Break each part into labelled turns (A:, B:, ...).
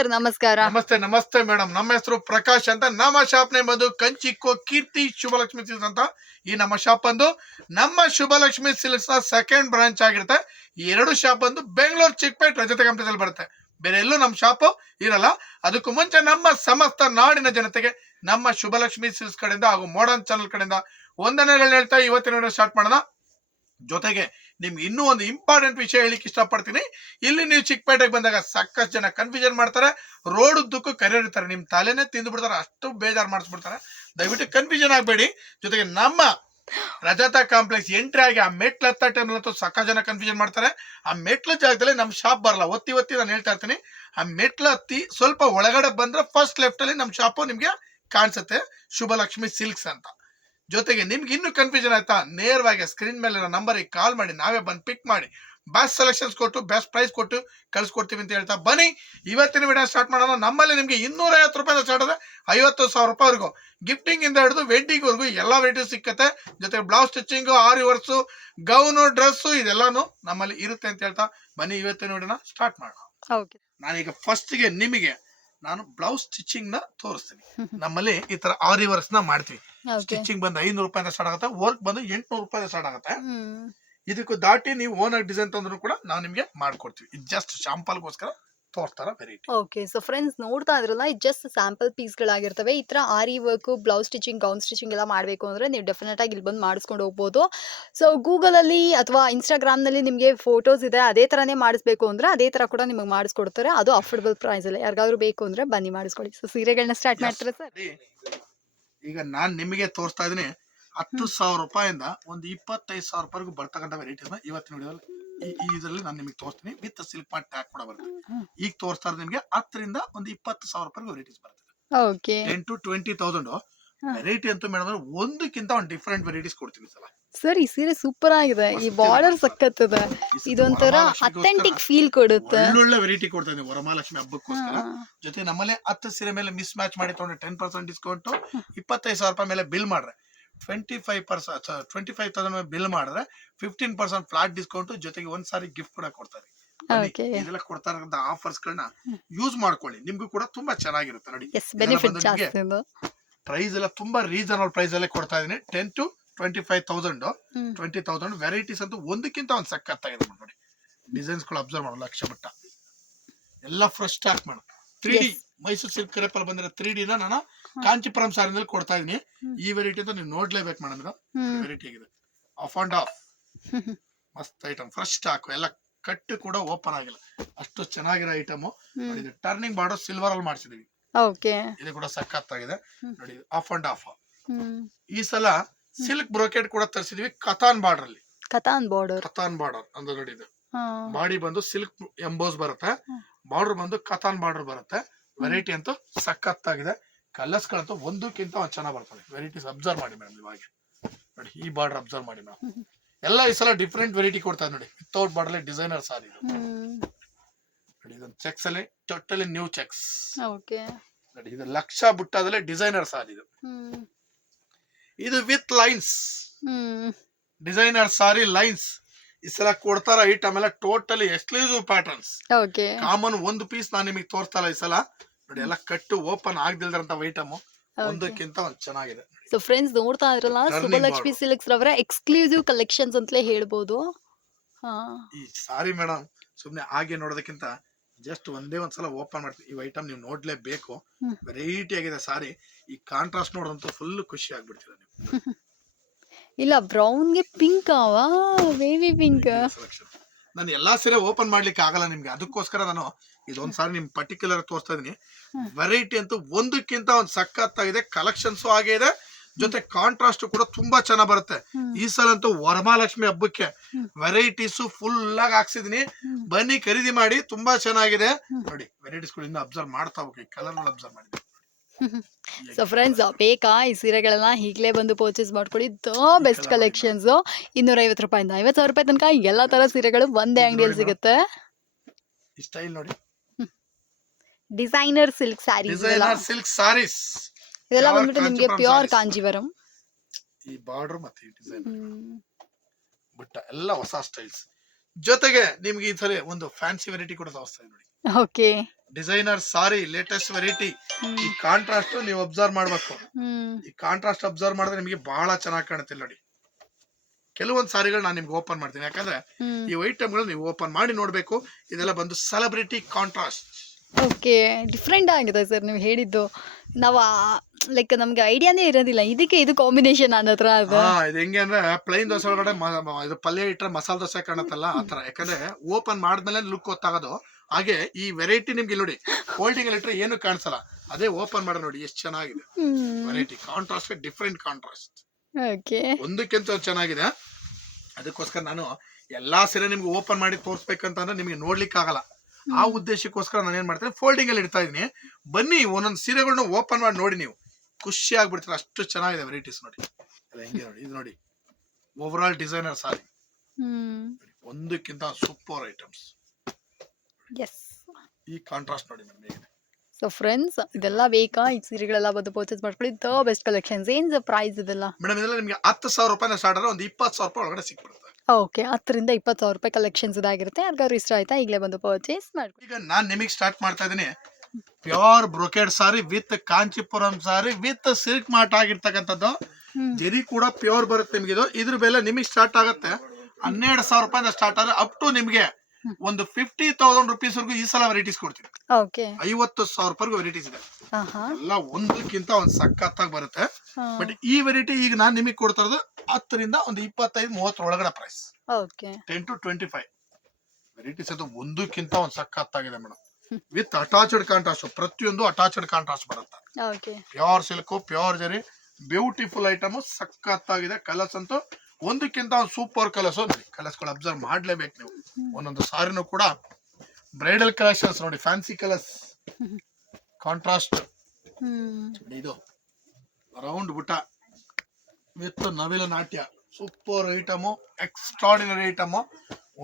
A: Sir, ನಮಸ್ಕಾರ.
B: ನಮಸ್ತೆ ನಮಸ್ತೆ ಮೇಡಮ್ ನಮ್ಮ ಹೆಸರು ಪ್ರಕಾಶ್ ಅಂತ. ನಮ್ಮ ಶಾಪ್ ನೇಮ್ ಬಂದು ಕಂಚಿಕ್ಕೋ ಕೀರ್ತಿ ಶುಭಲಕ್ಷ್ಮಿ ಸಿಲ್ಸ್ ಅಂತ ಈ ನಮ್ಮ ಶಾಪ್ ಬಂದು. ನಮ್ಮ ಶುಭಲಕ್ಷ್ಮಿ ಸಿಲ್ಸ್ನ ಸೆಕೆಂಡ್ ಬ್ರಾಂಚ್ ಆಗಿರುತ್ತೆ. ಈ ಎರಡು ಶಾಪ್ ಬಂದು ಬೆಂಗಳೂರು, ಚಿಕ್ಕಪೇಟ್ ರಜತ ಕಂಪ್ನಿಯಲ್ಲಿ ಬರುತ್ತೆ. ಬೇರೆ ಎಲ್ಲೂ ನಮ್ಮ ಶಾಪ್ ಇರಲ್ಲ. ಅದಕ್ಕೂ ಮುಂಚೆ ನಮ್ಮ ಸಮಸ್ತ ನಾಡಿನ ಜನತೆಗೆ ನಮ್ಮ ಶುಭಲಕ್ಷ್ಮಿ ಸಿಲ್ಸ್ ಕಡೆಯಿಂದ ಹಾಗೂ ಮಾಡರ್ನ್ ಚಾನಲ್ ಕಡೆಯಿಂದ ಒಂದನೇ ಹೇಳ್ತಾ ಇವತ್ತಿನ ಸ್ಟಾರ್ಟ್ ಮಾಡೋಣ. ಜೊತೆಗೆ ನಿಮ್ಗೆ ಇನ್ನೂ ಒಂದು ಇಂಪಾರ್ಟೆಂಟ್ ವಿಷಯ ಹೇಳಿಕ್ಕೆ ಇಷ್ಟಪಡ್ತೀನಿ. ಇಲ್ಲಿ ನೀವು ಚಿಕ್ಕಪೇಟೆಗೆ ಬಂದಾಗ ಸಾಕಷ್ಟು ಜನ ಕನ್ಫ್ಯೂಷನ್ ಮಾಡ್ತಾರೆ. ರೋಡ್ ಉದ್ದಕ್ಕೂ ಕರೆಯಿರ್ತಾರೆ ನಿಮ್ ತಲೆನೇ ತಿಂದು ಬಿಡ್ತಾರೆ. ಅಷ್ಟು ಬೇಜಾರು ಮಾಡಿಸ್ಬಿಡ್ತಾರೆ. ದಯವಿಟ್ಟು ಕನ್ಫ್ಯೂಷನ್ ಆಗಬೇಡಿ. ಜೊತೆಗೆ ನಮ್ಮ ರಜತ ಕಾಂಪ್ಲೆಕ್ಸ್ ಎಂಟ್ರಿ ಆಗಿ ಆ ಮೆಟ್ಲು ಹತ್ತ ಟೈಮ್ ಅಂತೂ ಸಾಕಷ್ಟು ಜನ ಕನ್ಫ್ಯೂಷನ್ ಮಾಡ್ತಾರೆ. ಆ ಮೆಟ್ಲ ಜಾಗದಲ್ಲಿ ನಮ್ಮ ಶಾಪ್ ಬರಲ್ಲ. ಒತ್ತಿ ಒತ್ತಿ ನಾನು ಹೇಳ್ತಾ ಇರ್ತೀನಿ. ಆ ಮೆಟ್ಲ ಹತ್ತಿ ಸ್ವಲ್ಪ ಒಳಗಡೆ ಬಂದ್ರೆ ಫಸ್ಟ್ ಲೆಫ್ಟ್ ಅಲ್ಲಿ ನಮ್ಮ ಶಾಪು ನಿಮಗೆ ಕಾಣಿಸುತ್ತೆ. ಶುಭಲಕ್ಷ್ಮಿ ಸಿಲ್ಕ್ಸ್ ಅಂತ. ಜೊತೆಗೆ ನಿಮ್ಗೆ ಇನ್ನೂ ಕನ್ಫ್ಯೂಷನ್ ಆಯ್ತಾ? ನೇರವಾಗಿ ಸ್ಕ್ರೀನ್ ಮೇಲೆ ನಂಬರಿಗೆ ಕಾಲ್ ಮಾಡಿ ನಾವೇ ಬಂದು ಪಿಕ್ ಮಾಡಿ. ಬೆಸ್ಟ್ ಸೆಲೆಕ್ಷನ್ಸ್ ಕೊಟ್ಟು ಬೆಸ್ಟ್ ಪ್ರೈಸ್ ಕೊಟ್ಟು ಕಳ್ಸಿಕೊಡ್ತೀವಿ ಅಂತ ಹೇಳ್ತಾ ಬನ್ನಿ. ಇವತ್ತಿನ ವಿಡಿಯೋ ಸ್ಟಾರ್ಟ್ ಮಾಡೋಣ. ನಮ್ಮಲ್ಲಿ ನಿಮಗೆ ಇನ್ನೂರ ಐವತ್ತು ರೂಪಾಯಿ ಸ್ಟಾರ್ಟ್ ಆದ್ರೆ ಐವತ್ತು ಸಾವಿರ ರೂಪಾಯಿವರೆಗೂ ಗಿಫ್ಟಿಂಗ್ ಇಂದ ಹಿಡಿದು ವೆಡ್ಡಿಂಗ್ ವರೆಗೂ ಎಲ್ಲ ವೆರೈಟಿ ಸಿಕ್ಕತ್ತೆ. ಜೊತೆಗೆ blouse stitching aari works gown dress ಇದೆಲ್ಲಾನು ನಮ್ಮಲ್ಲಿ ಇರುತ್ತೆ ಅಂತ ಹೇಳ್ತಾ ಬನ್ನಿ ಇವತ್ತಿನ ವಿಡಿಯೋನ ಸ್ಟಾರ್ಟ್ ಮಾಡೋಣ.
A: ಓಕೆ
B: ನಾನೀಗ ಫಸ್ಟಿಗೆ ನಿಮಗೆ ನಾನು ಬ್ಲೌಸ್ ಸ್ಟಿಚಿಂಗ್ನ ತೋರಿಸ್ತೀನಿ ನಮ್ಮಲ್ಲಿ ಈ ತರ ಆರಿ ವರ್ಕ್ಸ್ನ ಮಾಡ್ತೀವಿ ಸ್ಟಿಚಿಂಗ್ ಬಂದು ಐನೂರು ರೂಪಾಯಿಂದ ಸ್ಟಾರ್ಟ್ ಆಗುತ್ತೆ ವರ್ಕ್ ಬಂದು ಎಂಟ್ನೂರು ರೂಪಾಯಿ ಸ್ಟಾರ್ಟ್ ಆಗುತ್ತೆ. ಇದಕ್ಕೂ ದಾಟಿ ನೀವು ಓನ್ ಆಗಿ ಡಿಸೈನ್ ತಂದ್ರು ಕೂಡ ನಾವು ನಿಮಗೆ ಮಾಡ್ಕೊಡ್ತೀವಿ. ಇದು ಜಸ್ಟ್ ಶಾಂಪಲ್ಗೋಸ್ಕರ ತೋರ್ತಾರ ವೆರೈಟಿ
A: ಓಕೆ ಸೊ ಫ್ರೆಂಡ್ಸ್ ನೋಡ್ತಾ ಇದ್ರಲ್ಲ ಇದು ಜಸ್ಟ್ ಸ್ಯಾಂಪಲ್ ಪೀಸ್ಗಳಾಗಿರ್ತವೆ ಈ ಥರ aari work blouse stitching gown stitching ಎಲ್ಲ ಮಾಡಬೇಕು ಅಂದರೆ ನೀವು ಡೆಫಿನೆಟ್ ಆಗಿ ಇಲ್ಲಿ ಬಂದು ಮಾಡಿಸ್ಕೊಂಡು ಹೋಗ್ಬೋದು. ಸೊ ಗೂಗಲಲ್ಲಿ ಅಥವಾ ಇನ್ಸ್ಟಾಗ್ರಾಮ್ನಲ್ಲಿ ನಿಮಗೆ ಫೋಟೋಸ್ ಇದೆ ಅದೇ ಥರನೇ ಮಾಡಿಸ್ಬೇಕು ಅಂದರೆ ಅದೇ ಥರ ಕೂಡ ನಿಮಗೆ ಮಾಡಿಸ್ಕೊಡ್ತಾರೆ. ಅದು ಅಫೋರ್ಡಬಲ್ ಪ್ರೈಸಲ್ಲಿ ಯಾರಿಗಾದ್ರೂ ಬೇಕು ಅಂದರೆ ಬನ್ನಿ ಮಾಡಿಸ್ಕೊಳ್ಳಿ. ಸೊ ಸೀರೆಗಳನ್ನ ಸ್ಟಾರ್ಟ್ ಮಾಡ್ತಾರೆ ಸರ್
B: ಈಗ ನಾನು ನಿಮಗೆ ತೋರಿಸ್ತಾ ಇದ್ದೀನಿ ಹತ್ತು ಸಾವಿರ ರೂಪಾಯಿಂದ ಒಂದು ಇಪ್ಪತ್ತೈದು ಸಾವಿರ ರೂಪಾಯಿಗೂ ಬರ್ತಕ್ಕಂಥ ವೆರೈಟಿ ಇವತ್ತಿನ ವಿಡಿಯೋದಲ್ಲಿ ಇದರಲ್ಲಿ ನಾನು ನಿಮಗೆ ತೋರಿಸ್ತೀನಿ. ವಿತ್ ಸಿಲ್ಕ್ ಮಾಡಿ ಟ್ಯಾಕ್ ಕೂಡ ಬರುತ್ತೆ. ಈಗ ತೋರಿಸ್ತಾರೆ ಇರೋದು ನಿಮಗೆ ಹತ್ತರಿಂದ ಒಂದು ಇಪ್ಪತ್ತು ಸಾವಿರ ರೂಪಾಯಿ ವೆರೈಟೀಸ್ ಬರುತ್ತೆ.
A: Okay.
B: Ten to twenty thousand variety ಅಂತ ಮೇಡಮ್ ಒಂದಕ್ಕಿಂತ ಒಂದು ಡಿಫ್ರೆಂಟ್ ವೆರೈಟೀಸ್ ಕೊಡ್ತೀವಿ ಸಲ.
A: ಸರ್ ಈ ಸೀರೆ ಸೂಪರ್ ಆಗಿದೆ. ಈ ಬಾರ್ಡರ್
B: ಸಕ್ಕತ್ತದ
A: ಇದೊಂಥರ ಅಥೆಂಟಿಕ್ ಫೀಲ್ ಕೊಡುತ್ತೆ.
B: ಒಳ್ಳೊಳ್ಳೆ ವೆರೈಟಿ ಕೊಡ್ತಾ ಇದೀವಿ ವರಮಹಾಲಕ್ಷ್ಮಿ ಹಬ್ಬಕ್ಕೋಸ್ಕರ. ಜೊತೆ ನಮ್ಮಲ್ಲೇ ಹತ್ತು ಸೀರೆ ಮೇಲೆ ಮಿಸ್ ಮ್ಯಾಚ್ ಮಾಡಿ ತಗೊಂಡ್ರೆ ಟೆನ್ ಪರ್ಸೆಂಟ್ ಡಿಸ್ಕೌಂಟ್ ಇಪ್ಪತ್ತೈದು ಸಾವಿರ ರೂಪಾಯಿ ಮೇಲೆ ಬಿಲ್ ಮಾಡ್ರೆ. Twenty five percent twenty five thousand bill ಮಾಡಿದ್ರೆ ಫಿಫ್ಟೀನ್ ಪರ್ಸೆಂಟ್ ಫ್ಲಾಟ್ ಡಿಸ್ಕೌಂಟ್ ಜೊತೆಗೆ ಒಂದ್ ಸಾರಿ ಗಿಫ್ಟ್ ಕೂಡ ಕೊಡ್ತಾರೆ. ಇದೆಲ್ಲ ಕೊಡ್ತಾ ಇರೋಂಥ ಆಫರ್ಸ್ ಗಳನ್ನ ಯೂಸ್ ಮಾಡ್ಕೊಳ್ಳಿ. ನಿಮ್ಗೂ ಕೂಡ ತುಂಬಾ ಚೆನ್ನಾಗಿರುತ್ತೆ ನೋಡಿ. ಪ್ರೈಸ್ ಎಲ್ಲ ತುಂಬಾ ರೀಸನಬಲ್ ಪ್ರೈಸ್ ಅಲ್ಲೇ ಕೊಡ್ತಾ ಇದೀನಿ ten to twenty five thousand. Twenty thousand varieties ಅಂತೂ ಒಂದಕ್ಕಿಂತ ಒಂದು ಸಕ್ಕತ್ತಾಗಿದೆ ನೋಡಿ ಡಿಸೈನ್ಸ್ಗಳು ಅಬ್ಸರ್ವ್ ಮಾಡೋ ಲಕ್ಷ ಬಿಟ್ಟ ಎಲ್ಲ ಫ್ರೆಶ್ ಸ್ಟಾಕ್ ಮಾಡೋದು ತ್ರೀ ಡಿ. ಮೈಸೂರು ಸಿಲ್ಕ್ ಕರೆಪಲ್ ಬಂದಿರೋ ತ್ರೀ ಡಿನ ನಾನು ಕಾಂಚಿಪುರಂ ಸಾರಿನಲ್ಲಿ ಕೊಡ್ತಾ ಇದೀನಿ ಈ ವೆರೈಟಿ ಅಂತ ನೀವು ನೋಡ್ಲೇಬೇಕು ಮೇಡಮ್ ಇದು. ವೆರೈಟಿ ಆಗಿದೆ. ಆಫ್ ಅಂಡ್ ಆಫ್ ಮಸ್ತ್ ಐಟಮ್ ಫ್ರೆಶ್ ಸ್ಟಾಕ್ ಎಲ್ಲ ಕಟ್ಟು ಕೂಡ ಓಪನ್ ಆಗಿಲ್ಲ. ಅಷ್ಟು ಚೆನ್ನಾಗಿರೋ ಐಟಮ್. ಇದು ಟರ್ನಿಂಗ್ ಬಾರ್ಡರ್ ಸಿಲ್ವರ್ ಅಲ್ಲಿ ಮಾಡಿಸಿದೀವಿ.
A: ಓಕೆ.
B: ಇದು ಕೂಡ ಸಖತ್
A: ಆಗಿದೆ
B: ನೋಡಿ ಆಫ್ ಅಂಡ್ ಆಫ್ ಈ ಸಲ ಸಿಲ್ಕ್ ಬ್ರೋಕೆಟ್ ಕೂಡ ತರಿಸಿದ್ವಿ ಕಥಾನ್ ಬಾರ್ಡರ್ ಅಲ್ಲಿ.
A: ಕಥಾನ್ ಬಾರ್ಡರ್
B: ಕಥಾನ್ ಬಾರ್ಡರ್ ಅಂದ್ರೆ ನೋಡಿ ಇದು. ಬಾಡಿ ಬಂದು ಸಿಲ್ಕ್ ಎಂಬೋಸ್ ಬರುತ್ತೆ. ಬಾರ್ಡರ್ ಬಂದು ಕಥಾನ್ ಬಾರ್ಡರ್ ಬರುತ್ತೆ. ವೆರೈಟಿ ಅಂತೂ ಸಖತ್ತಾಗಿದೆ. ಕಲರ್ಸ್ ಗಳಂತೂ ಒಂದಕ್ಕಿಂತ ಒಂದ್ ಚೆನ್ನಾಗಿ ಬರ್ತದೆ ವೆರೈಟೀಸ್ ಅಬ್ಸರ್ವ್ ಮಾಡಿ ಮೇಡಮ್ ಇವಾಗ ನೋಡಿ ಈ ಬಾರ್ಡರ್ ಅಬ್ಸರ್ವ್ ಮಾಡಿ ಮೇಡಮ್ ಎಲ್ಲ ಈ ಸಲ ಡಿಫ್ರೆಂಟ್ ವೆರೈಟಿ ಕೊಡ್ತಾ ಇದೆ ನೋಡಿ ವಿತೌಟ್ ಬಾರ್ಡರ್ ಡಿಸೈನರ್ ಸಾರಿ ಇದು. ನೋಡಿ ಇದೊಂದು ಚೆಕ್ಸ್ ಅಲ್ಲಿ ಟೋಟಲಿ ನ್ಯೂ ಚೆಕ್ಸ್
A: ಓಕೆ.
B: ನೋಡಿ ಇದು ಲಕ್ಷ ಬುಟ್ಟಾದಲ್ಲಿ ಡಿಸೈನರ್ ಸಾರಿ ಇದು. ಇದು with lines designer sari lines ಈ ಸಲ ಕೊಡ್ತಾರ ಐಟಮ್ ಎಲ್ಲ ಟೋಟಲಿ ಎಕ್ಸ್ಕ್ಲೂಸಿವ್ ಪ್ಯಾಟರ್ನ್ಸ್ ಕಾಮನ್ ಒಂದು ಪೀಸ್ ನಾನು ನಿಮಗೆ ತೋರಿಸ್ತಾ ಇಲ್ಲ ಈ ಸಲ. ನೋಡಿ ಎಲ್ಲ ಕಟ್ಟು ಓಪನ್ ಆಗ್ದಿಲ್ದಂತ ಐಟಮ್ ಒಂದಕ್ಕಿಂತ ಒಂದ್ ಚೆನ್ನಾಗಿದೆ.
A: ಸೊ ಫ್ರೆಂಡ್ಸ್ ನೋಡ್ತಾ ಇದ್ರಲ್ಲ
B: ಸುಬಲಕ್ಷ್ಮಿ
A: ಸುಬ್ಬಲಕ್ಷ್ಮಿ. ಸಿಲ್ಕ್ಸ್ ರವರ ಎಕ್ಸ್ಕ್ಲೂಸಿವ್ ಕಲೆಕ್ಷನ್ಸ್ ಅಂತಲೇ ಹೇಳ್ಬೋದು.
B: ಈ ಸಾರಿ ಮೇಡಮ್ ಸುಮ್ನೆ ಹಾಗೆ ನೋಡೋದಕ್ಕಿಂತ ಜಸ್ಟ್ ಒಂದೇ ಒಂದ್ಸಲ ಓಪನ್ ಮಾಡ್ತೀವಿ. ಈ ಐಟಮ್ ನೀವು ನೋಡ್ಲೇಬೇಕು. ವೆರೈಟಿ ಆಗಿದೆ ಸಾರಿ. ಈ ಕಾಂಟ್ರಾಸ್ಟ್ ನೋಡೋದಂತೂ ಫುಲ್ ಖುಷಿ ಆಗ್ಬಿಡ್ತೀರ ನೀವು.
A: ಇಲ್ಲ ಬ್ರೌನ್ಗೆ ಪಿಂಕ್ ಅವಾ ಬೇಬಿ ಪಿಂಕ್
B: ನಾನು ಎಲ್ಲಾ ಸೀರೆ ಓಪನ್ ಮಾಡ್ಲಿಕ್ಕೆ ಆಗಲ್ಲ ನಿಮ್ಗೆ. ಅದಕ್ಕೋಸ್ಕರ ನಾನು ಇದೊಂದ್ ಸಾರಿ ನಿಮ್ ಪರ್ಟಿಕ್ಯುಲರ್ ತೋರಿಸ್ತಾ ಇದೀನಿ. ವೆರೈಟಿ ಅಂತೂ ಒಂದಕ್ಕಿಂತ ಒಂದ್ ಸಖತ್ತಾಗಿದೆ ಕಲೆಕ್ಷನ್ಸ್ ಹಾಗೆ ಇದೆ. ಜೊತೆ ಕಾಂಟ್ರಾಸ್ಟ್ ಕೂಡ ತುಂಬಾ ಚೆನ್ನಾಗ್ ಬರುತ್ತೆ. ಈ ಸಲ ಅಂತೂ ವರಮಹಾಲಕ್ಷ್ಮಿ ಹಬ್ಬಕ್ಕೆ ವೆರೈಟೀಸು ಫುಲ್ ಆಗಿ ಹಾಕ್ಸಿದೀನಿ. ಬನ್ನಿ ಖರೀದಿ ಮಾಡಿ ತುಂಬಾ ಚೆನ್ನಾಗಿದೆ. ನೋಡಿ ವೆರೈಟೀಸ್ ಗಳಿಂದ ಅಬ್ಸರ್ವ್ ಮಾಡ್ತಾ ಹೋಗಿ ಕಲರ್ ಅಬ್ಸರ್ವ್ ಮಾಡಿ.
A: ಸೊ ಫ್ರೆಂಡ್ಸ್ ಬೇಕಾ? ಈ ಸೀರೆಗಳನ್ನ ಈಗಲೇ ಬಂದು ಪರ್ಚೇಸ್ ಮಾಡ್ಕೊಳ್ಳಿ. ದ ಬೆಸ್ಟ್ ಕಲೆಕ್ಷನ್ಸ್ ಇನ್ನೂರೈವತ್ತು ರೂಪಾಯಿಂದ ಐವತ್ತು ಸಾವಿರ ರೂಪಾಯಿ ತನಕ ಎಲ್ಲ ತರ ಸೀರೆಗಳು ಒಂದೇ ಅಂಗಡಿಯಲ್ಲಿ ಸಿಗುತ್ತೆ.
B: ಇಷ್ಟ ಸ್ಟೈಲ್ ನೋಡಿ.
A: Designer silk saris
B: designer silk saris
A: ಇದೆಲ್ಲ ಬಂದ್ಬಿಟ್ಟು ನಿಮಗೆ ಪ್ಯೂರ್. ಕಾಂಜೀವರಂ
B: ಈ ಬಾರ್ಡರ್ ಮತ್ತೆ ಈ ಡಿಸೈನ್ ಬಟ್ ಎಲ್ಲ ಹೊಸ ಸ್ಟೈಲ್ಸ್ ಜೊತೆಗೆ ನಿಮ್ಗೆ ಈ ಸಲ ಒಂದು ಫ್ಯಾನ್ಸಿ ವೆರೈಟಿ ಕೂಡ ತೋರಿಸ್ತಾ ನೋಡಿ.
A: Okay
B: designer sari latest variety ಈ ಕಾಂಟ್ರಾಸ್ಟ್ ನೀವು ಅಬ್ಸರ್ವ್ ಮಾಡಬೇಕು. ಈ ಕಾಂಟ್ರಾಸ್ಟ್ ಅಬ್ಸರ್ವ್ ಮಾಡಿದ್ರೆ ನಿಮಗೆ ಬಹಳ ಚೆನ್ನಾಗಿ ಕಾಣುತ್ತೆ ನೋಡಿ. ಕೆಲವೊಂದು ಸಾರಿಗಳು ನಾನು ನಿಮ್ಗೆ ಓಪನ್ ಮಾಡ್ತೀನಿ. ಯಾಕಂದ್ರೆ ಈ ಐಟಮ್ಗಳು ನೀವು ಓಪನ್ ಮಾಡಿ ನೋಡ್ಬೇಕು. ಇದೆಲ್ಲ ಬಂದು ಸೆಲೆಬ್ರಿಟಿ ಕಾಂಟ್ರಾಸ್ಟ್
A: ಓಕೆ ಡಿಫ್ರೆಂಟ್ ಆಗಿದೆ ಸರ್ ನೀವು ಹೇಳಿದ್ದು. ನಾವು ಲೈಕ್ ನಮ್ಗೆ ಐಡಿಯಾನೇ ಇರೋದಿಲ್ಲ. ಇದಕ್ಕೆ ಇದು ಕಾಂಬಿನೇಷನ್ ನನ್ನ ಹತ್ರ ಅದು.
B: ಹಾ ಇದು ಹೆಂಗೆ ಅಂದ್ರೆ ಪ್ಲೈನ್ ದೋಸೆ ಒಳಗಡೆ ಮ- ಮ- ಇದು ಪಲ್ಯ ಇಟ್ರೆ ಮಸಾಲ ದೋಸೆ ಕಾಣುತ್ತಲ್ಲ ಆ ಥರ. ಯಾಕಂದ್ರೆ ಓಪನ್ ಮಾಡಿದ್ಮೇಲೆ ಲುಕ್ ಗೊತ್ತಾಗೋದು. ಹಾಗೆ ಈ ವೆರೈಟಿ ನಿಮ್ಗೆ ಇಲ್ಲಿ ನೋಡಿ ಹೋಲ್ಡಿಂಗ್ ಅಲ್ಲಿ ಇಟ್ರೆ ಏನು ಕಾಣಿಸಲ್ಲ. ಅದೇ ಓಪನ್ ಮಾಡಿ ನೋಡಿ ಎಷ್ಟು ಚೆನ್ನಾಗಿದೆ. Variety contrast different contrast
A: okay
B: ಒಂದಕ್ಕಿಂತ ಒಂದ್ ಚೆನ್ನಾಗಿದೆ. ಅದಕ್ಕೋಸ್ಕರ ನಾನು ಎಲ್ಲಾ ಸೀರೆ ನಿಮ್ಗೆ ಓಪನ್ ಮಾಡಿ ತೋರಿಸ್ಬೇಕಂತಂದ್ರೆ ನಿಮಗೆ ನೋಡ್ಲಿಕ್ಕೆ ಆಗಲ್ಲ ಆ ಉದ್ದೇಶಕ್ಕೋಸ್ಕರ ನಾನು ಏನ್ ಮಾಡ್ತೇನೆ ಫೋಲ್ಡಿಂಗ್ ಅಲ್ಲಿ ಇಡ್ತಾ ಇದೀನಿ ಬನ್ನಿ ಒಂದೊಂದು ಸೀರೆಗಳನ್ನ ಓಪನ್ ಮಾಡಿ ನೋಡಿ ನೀವು. ಖುಷಿ ಆಗ್ಬಿಡ್ತಾರೆ. ಅಷ್ಟು ಚೆನ್ನಾಗಿದೆ ವೆರೈಟೀಸ್ ನೋಡಿ. ಹೆಂಗೆ ನೋಡಿ. ಇದು ನೋಡಿ. ಓವರ್ ಆಲ್ ಡಿಸೈನರ್ ಸಾರಿ ಒಂದಕ್ಕಿಂತ ಸೂಪರ್ ಐಟಮ್ಸ್ ಈ ಕಾಂಟ್ರಾಸ್ಟ್ ನೋಡಿ ಮೇಡಮ್ ಹೇಗಿದೆ.
A: ಸೊ ಫ್ರೆಂಡ್ಸ್ ಇದೆಲ್ಲ ಬೇಕಾ? ಈ ಸೀರೆಗಳೆಲ್ಲ ಬಂದು ಪರ್ಚೇಸ್ ಮಾಡ್ಕೊಳ್ಳಿ. ದ ಬೆಸ್ಟ್ ಕಲೆಕ್ಷನ್ಸ್ ಏನ್ ಪ್ರೈಸ್ ಇದೆಲ್ಲ?
B: ಮೇಡಮ್ ಇದೆಲ್ಲ ನಿಮಗೆ ಹತ್ತು ಸಾವಿರ ರೂಪಾಯಿನ ಸ್ಟಾರ್ಟ್ ಆದ್ರೆ ಒಂದು ಇಪ್ಪತ್ತು ಸಾವಿರ ರೂಪಾಯಿ ಒಳಗಡೆ ಸಿಕ್ಬಿಡುತ್ತೆ.
A: ಓಕೆ ಹತ್ತರಿಂದ ಇಪ್ಪತ್ತು ಸಾವಿರ ರೂಪಾಯಿ ಕಲೆಕ್ಷನ್ಸ್ ಇದಾಗಿರುತ್ತೆ. ಯಾರಿಗಾದ್ರು ಇಷ್ಟ ಆಯ್ತಾ ಈಗಲೇ ಬಂದು ಪರ್ಚೇಸ್ ಮಾಡ್ಕೊಳ್ಳಿ.
B: ಈಗ ನಾನು ನಿಮಗೆ ಸ್ಟಾರ್ಟ್ ಮಾಡ್ತಾ ಇದ್ದೀನಿ pure brocade sari with Kanchipuram sari with silk mart ಆಗಿರ್ತಕ್ಕಂಥದ್ದು. ಜರಿ ಕೂಡ ಪ್ಯೂರ್ ಬರುತ್ತೆ ನಿಮ್ಗೆ ಇದು ಇದ್ರ ಬೆಲೆ ನಿಮಗೆ ಸ್ಟಾರ್ಟ್ ಆಗುತ್ತೆ. ಹನ್ನೆರಡು ಸಾವಿರ ರೂಪಾಯಿಂದ ಸ್ಟಾರ್ಟ್ ಆದರೆ ಅಪ್ ಟು ನಿಮಗೆ ಒಂದು ಫಿಫ್ಟಿ ತೌಸಂಡ್ ರುಪೀಸ್ ವರ್ಗು ಈ ಸಲ ವೆರೈಟೀಸ್ ಕೊಡ್ತೀವಿ
A: ಓಕೆ
B: ಐವತ್ತು ಸಾವಿರ ರೂಪಾಯಿ ವೆರೈಟೀಸ್ ಇದೆ. ಎಲ್ಲ ಒಂದಕ್ಕಿಂತ ಒಂದ್ ಸಖತ್ತಾಗಿ ಬರುತ್ತೆ. ಬಟ್ ಈ ವೆರೈಟಿ ಈಗ ನಾನು ನಿಮಗೆ ಕೊಡ್ತಾ ಇರೋದು ಹತ್ತರಿಂದ ಒಂದು ಇಪ್ಪತ್ತೈದು ಮೂವತ್ತರ ಒಳಗಡೆ price
A: okay
B: ten to twenty five varieties ಅದು ಒಂದಕ್ಕಿಂತ ಒಂದ್ ಸಖತ್ತಾಗಿದೆ ಮೇಡಮ್ ವಿತ್ ಅಟಾಚ್ಡ್ ಕಾಂಟ್ರಾಸ್ಟ್ ಪ್ರತಿಯೊಂದು ಅಟಾಚ್ಡ್ ಕಾಂಟ್ರಾಸ್ಟ್ ಬರುತ್ತೆ. Pure silk pure zari beautiful item ಸಖತ್ತಾಗಿದೆ. ಕಲರ್ಸ್ ಅಂತೂ ಒಂದಕ್ಕಿಂತ ಒಂದು ಸೂಪರ್ ಕಲರ್ಸ್ ನೋಡಿ ಕಲರ್ಸ್ಗಳು ಅಬ್ಸರ್ವ್ ಮಾಡ್ಲೇಬೇಕು ನೀವು. ಒಂದೊಂದು ಸಾರಿನೂ ಕೂಡ ಬ್ರೈಡಲ್ ಕಲೆಕ್ಷನ್ಸ್ ನೋಡಿ ಫ್ಯಾನ್ಸಿ ಕಲರ್ಸ್ ಕಾಂಟ್ರಾಸ್ಟ್
A: ಹ್ಮ್.
B: ಇದು ರೌಂಡ್ ಬುಟ್ಟ ವಿತ್ ನವಿಲು ನಾಟ್ಯ. ಸೂಪರ್ ಐಟಮು ಎಕ್ಸ್ಟ್ರಾಡಿನರಿ ಐಟಮು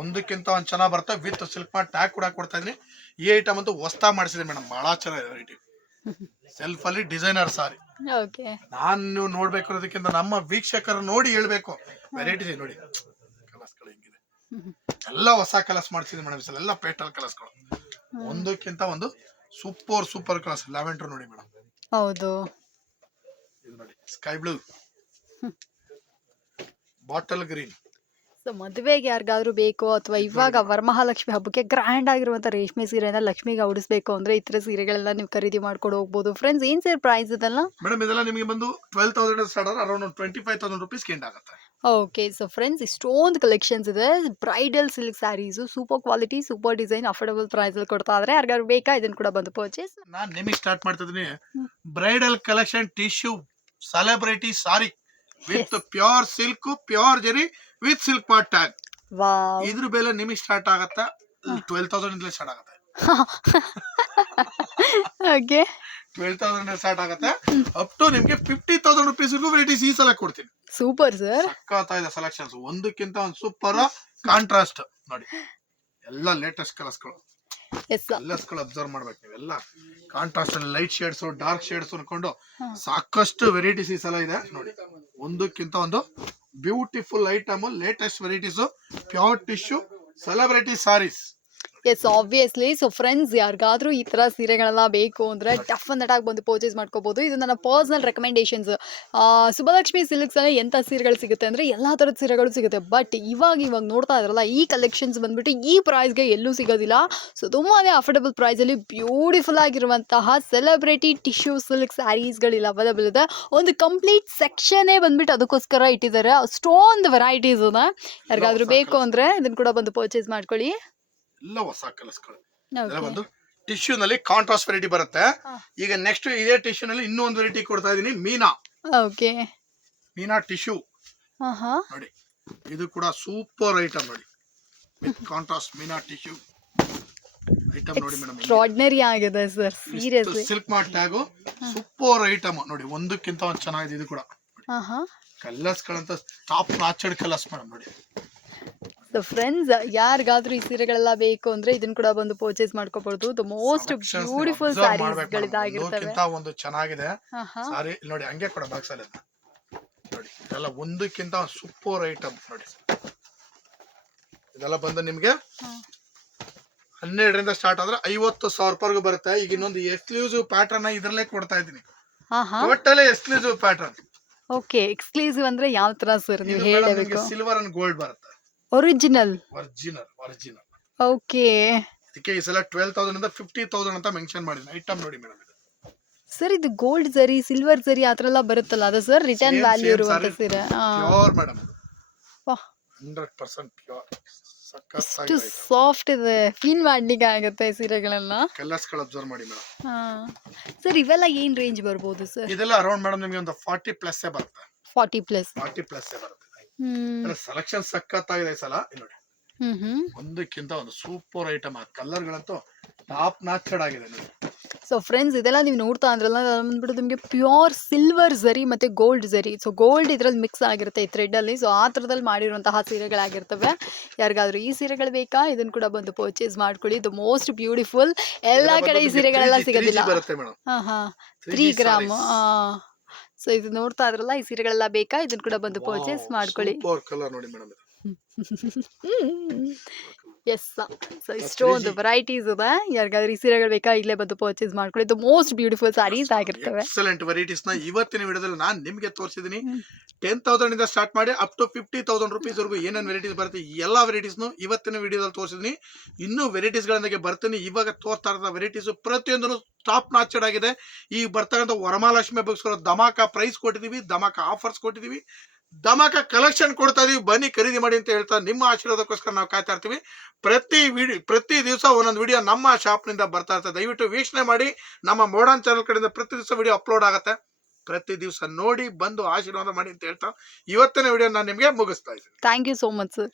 B: ಒಂದಕ್ಕಿಂತ ಒಂದು ಚೆನ್ನಾಗಿ ಬರುತ್ತೆ. ವಿತ್ ಸಿಲ್ಕ್ ಮಾರ್ಟ್ ಟ್ಯಾಗ್ ಕೂಡ ಕೊಡ್ತಾ ಇದೀನಿ ಈ ಐಟಮ್ ಅಂತೂ ಹೊಸ್ತಾ ಮಾಡಿಸಿದೆ ಮೇಡಮ್ ಬಹಳ ಚೆನ್ನಾಗಿದೆ ವೆರೈಟಿ ಸೆಲ್ಫ್ ಅಲ್ಲಿ ಡಿಸೈನರ್ ಸಾರಿ.
A: ಓಕೆ.
B: ನಾನು ನೀವು ನೋಡ್ಬೇಕು ಅನ್ನೋದಕ್ಕಿಂತ ನಮ್ಮ ವೀಕ್ಷಕರು ನೋಡಿ ಹೇಳ್ಬೇಕು. ವೆರೈಟಿ ನೋಡಿ. ಕಲರ್ಸ್ಗಳು ಹೆಂಗಿದೆ. ಎಲ್ಲ ಹೊಸ ಕಲರ್ಸ್ ಮಾಡ್ಸಿದೆ ಮೇಡಮ್ ಸಲ ಎಲ್ಲ ಪೇಟಲ್ ಕಲಸ್ಗಳು ಒಂದಕ್ಕಿಂತ ಒಂದು ಸೂಪರ್ ಸೂಪರ್ ಕಲರ್ಸ್ ಲ್ಯಾವೆಂಡರ್ ನೋಡಿ ಮೇಡಮ್.
A: ಹೌದು.
B: ಇದು ನೋಡಿ sky blue. Bottle green.
A: So ಮದುವೆಗೆ ಯಾರಿಗಾದ್ರೂ ಬೇಕು ಅಥವಾ ಇವಾಗ ವರಮಹಾಲಕ್ಷ್ಮಿ ಹಬ್ಬಕ್ಕೆ ಗ್ರ್ಯಾಂಡ್ ಆಗಿರುವಂತ ರೇಷ್ಮೆ ಸೀರೆನ ಲಕ್ಷ್ಮಿಗೆ ಉಡಿಸ್ಬೇಕು ಅಂದ್ರೆ ಈ ಥರ ಸೀರೆಗಳೆಲ್ಲ ನೀವು ಖರೀದಿ ಮಾಡ್ಕೊಂಡು ಹೋಗ್ಬೋದು. ಫ್ರೆಂಡ್ಸ್ ಏನು ಸೇರ್ ಪ್ರೈಸ್ ಇದೆಲ್ಲ?
B: ಮೇಡಮ್ ಇದೆಲ್ಲ ನಿಮಗೆ ಬಂದು ಟ್ವೆಲ್ ತೌಸಂಡ್ ಸ್ಟಾರ್ಟ್ ಆದ್ರೆ around twenty five thousand rupees end ಆಗುತ್ತೆ.
A: ಓಕೆ ಸೊ ಫ್ರೆಂಡ್ಸ್ ಇಷ್ಟೊಂದು ಕಲೆಕ್ಷನ್ಸ್ ಇದೆ. Bridal silk saris super quality super design affordable ಪ್ರೈಸಲ್ಲಿ ಕೊಡ್ತಾ ಇದ್ದಾರೆ ಯಾರಿಗಾದ್ರು ಬೇಕಾ ಇದನ್ನು ಕೂಡ ಬಂದು ಪರ್ಚೇಸ್
B: ನಾನು ನಿಮಗೆ ಸ್ಟಾರ್ಟ್ ಮಾಡ್ತಿದ್ದೀನಿ. Bridal collection tissue celebrity sari with pure silk pure zari with silk mart tag.
A: Wow.
B: ಇದ್ರ ಬೆಲೆ ನಿಮಗೆ ಸ್ಟಾರ್ಟ್ ಆಗತ್ತೆ. ಟ್ವೆಲ್ ತೌಸಂಡ್ ಇಂದಲೇ ಸ್ಟಾರ್ಟ್ ಆಗುತ್ತೆ.
A: ಓಕೆ
B: ಟ್ವೆಲ್ ತೌಸಂಡ್ ಸ್ಟಾರ್ಟ್ ಆಗುತ್ತೆ. ಅಪ್ ಟು ನಿಮಗೆ ಫಿಫ್ಟಿ ತೌಸಂಡ್ ರುಪೀಸ್ಗೂ ವೆರೈಟೀಸ್ ಈ ಸಲ ಕೊಡ್ತೀನಿ.
A: ಸೂಪರ್ ಸರ್
B: ಸಕ್ಕತ್ತ ಇದೆ ಸೆಲೆಕ್ಷನ್ಸ್ ಒಂದಕ್ಕಿಂತ ಒಂದು ಸೂಪರ್ ಕಾಂಟ್ರಾಸ್ಟ್ ನೋಡಿ. ಎಲ್ಲ ಲೇಟೆಸ್ಟ್ ಕಲರ್ಸ್ಗಳು ಕಲರ್ಸ್ಗಳು ಅಬ್ಸರ್ವ್ ಮಾಡ್ಬೇಕು ನೀವೆಲ್ಲ contrast light shades dark shades ಅನ್ಕೊಂಡು ಸಾಕಷ್ಟು ವೆರೈಟೀಸ್ ಈ ಸಲ ಇದೆ. ನೋಡಿ. ಒಂದಕ್ಕಿಂತ ಒಂದು beautiful item latest varieties pure tissue celebrity saris
A: yes obviously so friends ಯಾರಿಗಾದ್ರೂ ಈ ಥರ ಸೀರೆಗಳೆಲ್ಲ ಬೇಕು ಅಂದರೆ ಅಂಡ್ ಆಗಿ ಬಂದು ಪರ್ಚೇಸ್ ಮಾಡ್ಕೋಬೋದು. ಇದು ನನ್ನ ಪರ್ಸ್ನಲ್ ರೆಕಮೆಂಡೇಷನ್ಸ್ ಸುಭಲಕ್ಷ್ಮಿ ಸಿಲ್ಕ್ಸಲ್ಲಿ ಎಂಥ ಸೀರೆಗಳು ಸಿಗುತ್ತೆ ಅಂದರೆ ಎಲ್ಲ ಥರದ ಸೀರೆಗಳು ಸಿಗುತ್ತೆ. ಬಟ್ ಇವಾಗ ಇವಾಗ ನೋಡ್ತಾ ಇದ್ರಲ್ಲ ಈ ಕಲೆಕ್ಷನ್ಸ್ ಬಂದ್ಬಿಟ್ಟು ಈ ಪ್ರೈಸ್ಗೆ ಎಲ್ಲೂ ಸಿಗೋದಿಲ್ಲ. ಸೊ ತುಂಬಾ ಅಫೋರ್ಡಬಲ್ ಪ್ರೈಸಲ್ಲಿ ಬ್ಯೂಟಿಫುಲ್ ಆಗಿರುವಂತಹ ಸೆಲೆಬ್ರಿಟಿ ಟಿಶ್ಯೂ ಸಿಲ್ಕ್ ಸ್ಯಾರೀಸ್ಗಳಿಲ್ಲ ಅವೈಲೇಬಲ್ ಇದೆ. ಒಂದು ಕಂಪ್ಲೀಟ್ ಸೆಕ್ಷನ್ನೇ ಬಂದ್ಬಿಟ್ಟು ಅದಕ್ಕೋಸ್ಕರ ಇಟ್ಟಿದ್ದಾರೆ. ಅಷ್ಟೊಂದು ವೆರೈಟೀಸ್ ಇದೆ ಯಾರಿಗಾದ್ರೂ ಬೇಕು ಅಂದರೆ ಇದನ್ನು ಕೂಡ ಬಂದು ಪರ್ಚೇಸ್ ಮಾಡ್ಕೊಳ್ಳಿ.
B: ಎಲ್ಲ ಹೊಸ ಕಲರ್ಸ್ಗಳು. ಇದೆಲ್ಲ
A: Okay.
B: ಬಂದು ಟಿಶ್ಯೂ ನಲ್ಲಿ ಕಾಂಟ್ರಾಸ್ಟ್ ವೆರೈಟಿ ಬರುತ್ತೆ ಈಗ ನೆಕ್ಸ್ಟ್ ಇದೇ ಟಿಶ್ಯೂ ನಲ್ಲಿ ಇನ್ನೂ ಒಂದು ವೆರೈಟಿ ಕೊಡ್ತಾ ಇದೀನಿ ಮೀನಾ.
A: ಓಕೆ
B: ಮೀನಾ ಟಿಶ್ಯೂ. ನೋಡಿ ಇದು ಕೂಡ ಸೂಪರ್ ಐಟಮ್ ನೋಡಿ. With contrast Meena tissue. Item ನೋಡಿ ಮೇಡಮ್
A: ಎಕ್ಸ್ಟ್ರಾರ್ಡಿನರಿ ಆಗಿದೆ sir seriously
B: silk mart tag super item ನೋಡಿ ಒಂದಕ್ಕಿಂತ ಒಂದು ಚೆನ್ನಾಗಿದೆ ಇದು ಕೂಡ. ಕಲರ್ಸ್ ಗಳಂತ ಟಾಪ್ ನಾಚಡ್ ಕಲರ್ಸ್ ಮೇಡಮ್ ನೋಡಿ.
A: ಸೊ ಫ್ರೆಂಡ್ಸ್ ಯಾರಿಗಾದ್ರೂ ಈ ಸೀರೆಗಳೆಲ್ಲ ಬೇಕು ಅಂದ್ರೆ ಇದನ್ನ ಕೂಡ ಬಂದು ಪರ್ಚೇಸ್ ಮಾಡ್ಕೋಬಹುದು ದ ಮೋಸ್ಟ್ ಬ್ಯೂಟಿಫುಲ್ ಸ್ಯಾರೀಸ್
B: ಗಳಿದಾಗಿರ್ತವೆ ಒಂದು ಚೆನ್ನಾಗಿದೆ. ಸಾರಿ ಇಲ್ಲಿ ನೋಡಿ ಹಂಗೆ ಕೂಡ ಬಾಕ್ಸ್ ಅಲ್ಲಿ. ನೋಡಿ ಇದೆಲ್ಲ ಒಂದಕ್ಕಿಂತ ಸೂಪರ್ ಐಟಮ್ ನೋಡಿ. ಇದೆಲ್ಲ ಬಂದು ನಿಮ್ಗೆ ಹನ್ನೆರಡರಿಂದ ಸ್ಟಾರ್ಟ್ ಆದ್ರೆ ಐವತ್ತು ಸಾವಿರ ರೂಪಾಯಿಗೂ ಬರುತ್ತೆ. ಈಗ ಇನ್ನೊಂದು ಎಕ್ಸ್ಕ್ಲೂಸಿವ್ ಪ್ಯಾಟರ್ನ್ ಇದ್ರಲ್ಲೇ ಕೊಡ್ತಾ
A: ಹಾ
B: total exclusive pattern
A: okay exclusive ಅಂದ್ರೆ ಯಾವ ತರ ಸರ್ ನೀವು ಹೇಳಬೇಕು
B: ಸಿಲ್ವರ್ ಅಂಡ್ ಗೋಲ್ಡ್ ಬರುತ್ತೆ.
A: ಒರಿಜಿನಲ್
B: ಒರಿಜಿನಲ್ ಒರಿಜಿನಲ್
A: ಓಕೆ
B: ಅದಕ್ಕೆ ಈ ಸಲ ಟ್ವೆಲ್ ತೌಸಂಡ್ ಇಂದ ಫಿಫ್ಟಿ ತೌಸಂಡ್ ಅಂತ ಮೆನ್ಷನ್ ಮಾಡಿದ್ದೀನಿ ಐಟಮ್ ನೋಡಿ ಮೇಡಮ್ ಇದು.
A: ಸರ್ ಇದು ಗೋಲ್ಡ್ ಜರಿ ಸಿಲ್ವರ್ ಜರಿ ಆ ಥರ ಎಲ್ಲ ಬರುತ್ತಲ್ಲ ಅದು ಸರ್ ರಿಟರ್ನ್ ವ್ಯಾಲ್ಯೂ ಇರುವಂತ. ಸೀರೆ.
B: ಪ್ಯೂರ್ ಮೇಡಮ್
A: ವಾಹ್.
B: ಹಂಡ್ರೆಡ್ ಪರ್ಸೆಂಟ್ ಪ್ಯೂರ್
A: ಎಷ್ಟು ಸಾಫ್ಟ್ ಇದೆ. ಫೀಲ್ ಮಾಡ್ಲಿಕ್ಕೆ ಆಗುತ್ತೆ ಸೀರೆಗಳೆಲ್ಲ.
B: ಕಲರ್ಸ್ಗಳು ಅಬ್ಸರ್ವ್ ಮಾಡಿ ಮೇಡಮ್
A: ಹಾ. ಸರ್ ಇವೆಲ್ಲ ಏನ್ ರೇಂಜ್ ಬರ್ಬೋದು ಸರ್
B: ಇದೆಲ್ಲ ಅರೌಂಡ್ ಮೇಡಮ್ ನಿಮಗೆ ಒಂದು ಫಾರ್ಟಿ ಪ್ಲಸ್ ಬರುತ್ತೆ.
A: ಫಾರ್ಟಿ ಪ್ಲಸ್
B: ಫಾರ್ಟಿ ಪ್ಲಸ್ ಬರುತ್ತೆ. ಸೆಲೆಕ್ಷನ್ ಸಖತ್ ಆಗಿದೆ ಸಲ. ನೋಡಿ. ಒಂದಕ್ಕಿಂತ ಒಂದು ಸೂಪರ್ ಐಟಮ್ ಆ. ಕಲರ್ ಗಳಂತೂ ಟಾಪ್ ನಾಚಡ್ ಆಗಿದೆ ನೋಡಿ.
A: ಸೊ ಫ್ರೆಂಡ್ಸ್ ಇದೆಲ್ಲ ನೀವು ನೋಡ್ತಾ ಅಂದ್ರಲ್ಲ ಬಂದ್ಬಿಟ್ಟು ನಿಮಗೆ ಪ್ಯೂರ್ ಸಿಲ್ವರ್ ಝರಿ ಮತ್ತು ಗೋಲ್ಡ್ ಝರಿ ಸೊ ಗೋಲ್ಡ್ ಇದ್ರಲ್ಲಿ ಮಿಕ್ಸ್ ಆಗಿರುತ್ತೆ ಈ ಥ್ರೆಡ್ಡಲ್ಲಿ ಸೊ ಆ ಥರದಲ್ಲಿ ಮಾಡಿರುವಂತಹ ಸೀರೆಗಳಾಗಿರ್ತವೆ. ಯಾರಿಗಾದ್ರೂ ಈ ಸೀರೆಗಳು ಬೇಕಾ ಇದನ್ನು ಕೂಡ ಬಂದು ಪರ್ಚೇಸ್ ಮಾಡ್ಕೊಳ್ಳಿ. ಇದು ಮೋಸ್ಟ್ ಬ್ಯೂಟಿಫುಲ್ ಎಲ್ಲ ಕಡೆ ಈ ಸೀರೆಗಳೆಲ್ಲ ಸಿಗೋದಿಲ್ಲ. ಹಾಂ ಹಾಂ
B: 3G
A: three gram
B: sarees.
A: So ಇದು ನೋಡ್ತಾ ಇದ್ರಲ್ಲ ಈ ಸೀರೆಗಳೆಲ್ಲ ಬೇಕಾ? ಇದನ್ನ ಕೂಡ ಬಂದು ಪರ್ಚೇಸ್ ಮಾಡ್ಕೊಳ್ಳಿ.
B: ಕಲರ್ ನೋಡಿ ಮೇಡಮ್
A: ಎಸ್ ಸೊ ಇಷ್ಟೊಂದು ವೆರೈಟೀಸ್ ಇದೆ. ಯಾರಿಗಾದ್ರೂ ಈ ಸೀರೆಗಳು ಬೇಕಾ? ಇಲ್ಲೇ ಬಂದು ಪರ್ಚೇಸ್ ಮಾಡ್ಕೊಳ್ಳಿ. ಇದು ಮೋಸ್ಟ್ ಬ್ಯೂಟಿಫುಲ್ ಸಾರೀಸ್ ಆಗಿರ್ತವೆ.
B: ಎಕ್ಸಲೆಂಟ್ ವೆರೈಟೀಸ್ನ ಇವತ್ತಿನ ವಿಡಿಯೋದಲ್ಲಿ ನಾನು ನಿಮಗೆ
A: ತೋರಿಸಿದ್ದೀನಿ.
B: ಟೆನ್ ತೌಸಂಡ್ ಇಂದ ಸ್ಟಾರ್ಟ್ ಮಾಡಿ up to fifty thousand rupees ವರೆಗೂ ಏನೇನು ವೆರೈಟೀಸ್ ಬರುತ್ತೆ ಎಲ್ಲ ವೆರೈಟೀಸ್ನು ವೆರೈಟೀಸ್ ಇವತ್ತಿನ ವಿಡಿಯೋದಲ್ಲಿ ತೋರಿಸಿದ್ದೀನಿ ಇನ್ನೂ ವೆರೈಟೀಸ್ ಗಳೊಂದಿಗೆ ಬರ್ತೀನಿ. ಇವಾಗ ತೋರ್ತಾ ಇರೋ ವೆರೈಟೀಸ್ ಪ್ರತಿಯೊಂದನ್ನು ಟಾಪ್ ನಾಚಡ್ ಆಗಿದೆ. ಈ ಬರ್ತಕ್ಕಂಥ ವರಮಹಾಲಕ್ಷ್ಮಿ ಬುಕ್ಸ್ಗಳು ಧಮಾಕ ಪ್ರೈಸ್ ಕೊಟ್ಟಿದೀವಿ ಧಮಾಕ ಆಫರ್ಸ್ ಕೊಟ್ಟಿದೀವಿ. ಧಮಾಕ ಕಲೆಕ್ಷನ್ ಕೊಡ್ತಾ ಇದೀವಿ, ಬನ್ನಿ ಖರೀದಿ ಮಾಡಿ ಅಂತ ಹೇಳ್ತಾ ನಿಮ್ಮ ಆಶೀರ್ವಾದಕ್ಕೋಸ್ಕರ ನಾವು ಕಾಯ್ತಾ ಇರ್ತೀವಿ. ಪ್ರತಿ ವಿಡಿಯೋ ಪ್ರತಿ ದಿವಸ ಒಂದೊಂದು ವಿಡಿಯೋ ನಮ್ಮ ಶಾಪ್ನಿಂದ ಬರ್ತಾ ಇರ್ತದೆ ದಯವಿಟ್ಟು ವೀಕ್ಷಣೆ ಮಾಡಿ, ನಮ್ಮ ಮೋಡನ್ ಚಾನಲ್ ಕಡೆಯಿಂದ ಪ್ರತಿ ದಿವಸ ವಿಡಿಯೋ ಅಪ್ಲೋಡ್ ಆಗುತ್ತೆ. ಪ್ರತಿ ದಿವಸ ನೋಡಿ, ಬಂದು ಆಶೀರ್ವಾದ ಮಾಡಿ ಅಂತ ಹೇಳ್ತಾ ಇವತ್ತಿನ ವಿಡಿಯೋ ನಾನು ನಿಮಗೆ ಮುಗಿಸ್ತಾ ಇದ್ದೀನಿ.
A: Thank you so much sir